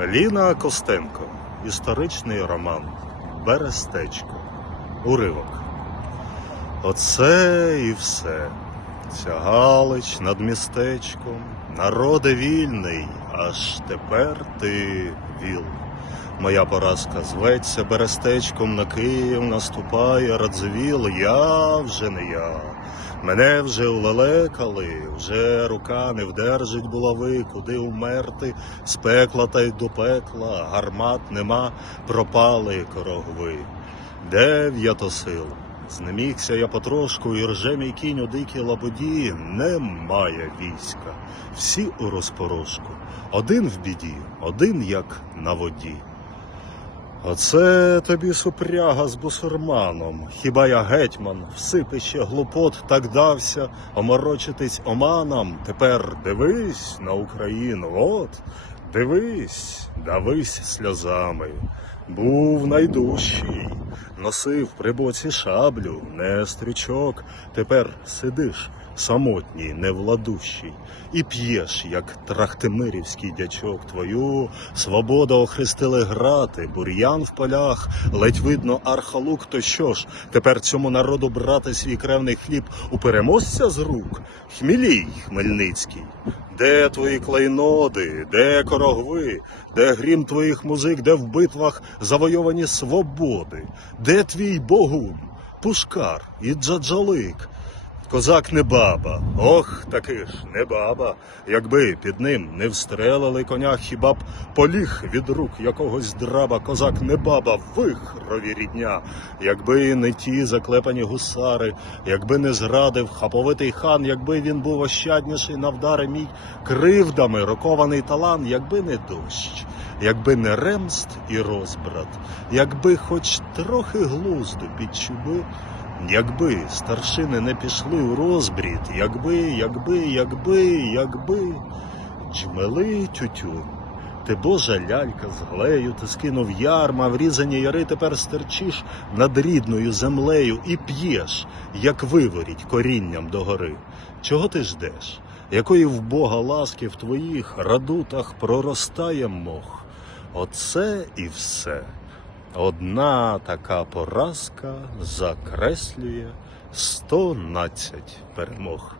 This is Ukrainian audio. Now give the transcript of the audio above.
Ліна Костенко. Історичний роман. Берестечко. Уривок. Оце і все. Ця Галич над містечком. Народи вільний, аж тепер ти віл. Моя поразка зветься берестечком на Київ наступає Радзивіл. Я вже не я. Мене вже улелекали, вже рука не вдержить булави, куди умерти, з пекла та й до пекла, гармат нема, пропали корогви. Де в'ятосил? Знемігся я потрошку, і рже мій кінь у дикій лабуді, немає війська. Всі у розпорошку, один в біді, один як на воді. Оце тобі супряга з бусурманом. Хіба я гетьман, всипи ще глупот, так дався оморочитись оманам. Тепер дивись на Україну, от, дивись, давись сльозами. Був найдужчий, носив при боці шаблю, не стрічок. Тепер сидиш самотній, невладущий, і п'єш, як трахтимирівський дячок. Твою свободу охрестили грати, бур'ян в полях, ледь видно архалук. То що ж, тепер цьому народу брати свій кревний хліб у переможця з рук? Хмілій, Хмельницький. Де твої клейноди, де корогви, де грім твоїх музик, де в битвах завойовані свободи, де твій богум, пушкар і джаджалик? Козак не баба, ох, таки ж не баба. Якби під ним не встрелили коня, хіба б поліг від рук якогось драба, козак не баба, вихрові рідня. Якби не ті заклепані гусари, якби не зрадив хаповитий хан, якби він був ощадніший на вдари мій кривдами рокований талан, якби не дощ. Якби не ремст і розбрат, якби хоч трохи глузду під чуби, Якби старшини не пішли у розбрід, якби, якби, якби, якби. Джмели тютюн. Ти божа лялька з глею, ти скинув ярма, врізані яри тепер стерчиш над рідною землею і п'єш, як виворіть корінням догори. Чого ти ждеш? Якої в Бога ласки в твоїх радутах проростає мох? Оце і все. Одна така поразка закреслює 112 перемог.